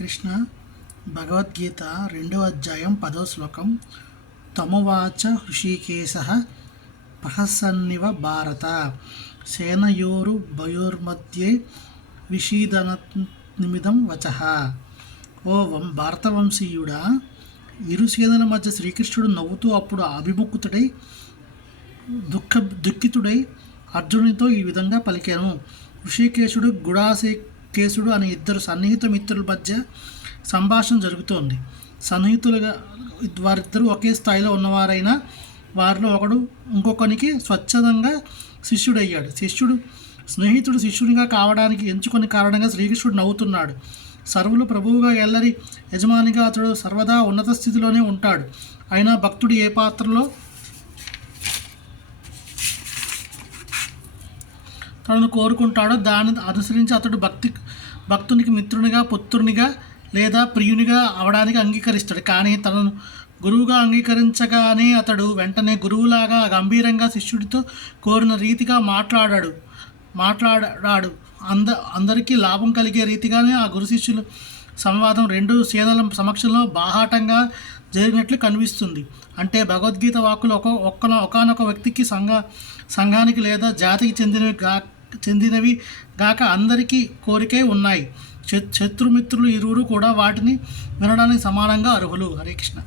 కృష్ణ. భగవద్గీత 2వ అధ్యాయం 10వ శ్లోకం. తమువాచ హృషీకేశః ప్రహసన్నివ భారత సేనయోరుభయోర్మధ్యే విషీదననిమిదం వచః. ఓ భారతవంశీయుడా, ఇరు సేనల మధ్య శ్రీకృష్ణుడు నవ్వుతూ అప్పుడు అభిముఖుతుడై దుఃఖితుడై అర్జునునితో ఈ విధంగా పలికాను. ఋషికేశుడు, గుడాకేశుడు అనే ఇద్దరు సన్నిహిత మిత్రుల మధ్య సంభాషణ జరుగుతోంది. సన్నిహితులుగా వారిద్దరూ ఒకే స్థాయిలో ఉన్నవారైనా వారిలో ఒకడు ఇంకొకనికి స్వచ్ఛందంగా శిష్యుడయ్యాడు. స్నేహితుడు శిష్యునిగా కావడానికి ఎంచుకునే కారణంగా శ్రీకృష్ణుడు నవ్వుతున్నాడు. సర్వులు ప్రభువుగా ఎల్లరి యజమానిగా అతడు సర్వదా ఉన్నత స్థితిలోనే ఉంటాడు. అయినా భక్తుడు ఏ పాత్రలో తనను కోరుకుంటాడో దాన్ని అనుసరించి అతడు భక్తునికి మిత్రునిగా, పుత్రునిగా లేదా ప్రియునిగా అవడానికి అంగీకరిస్తాడు. కానీ తనను గురువుగా అంగీకరించగానే అతడు వెంటనే గురువులాగా గంభీరంగా శిష్యుడితో కోరిన రీతిగా మాట్లాడాడు. అందరికీ లాభం కలిగే రీతిగానే ఆ గురు శిష్యుల సంవాదం రెండు సేనల సమక్షంలో బాహాటంగా జరిగినట్లు కనిపిస్తుంది. అంటే భగవద్గీత వాక్కులు ఒకానొక వ్యక్తికి, సంఘానికి లేదా జాతికి చెందినవి గాక అందరికీ కోరికే ఉన్నాయి. శత్రుమిత్రులు ఇరువురు కూడా వాటిని వినడానికి సమానంగా అర్హులు. హరే కృష్ణ.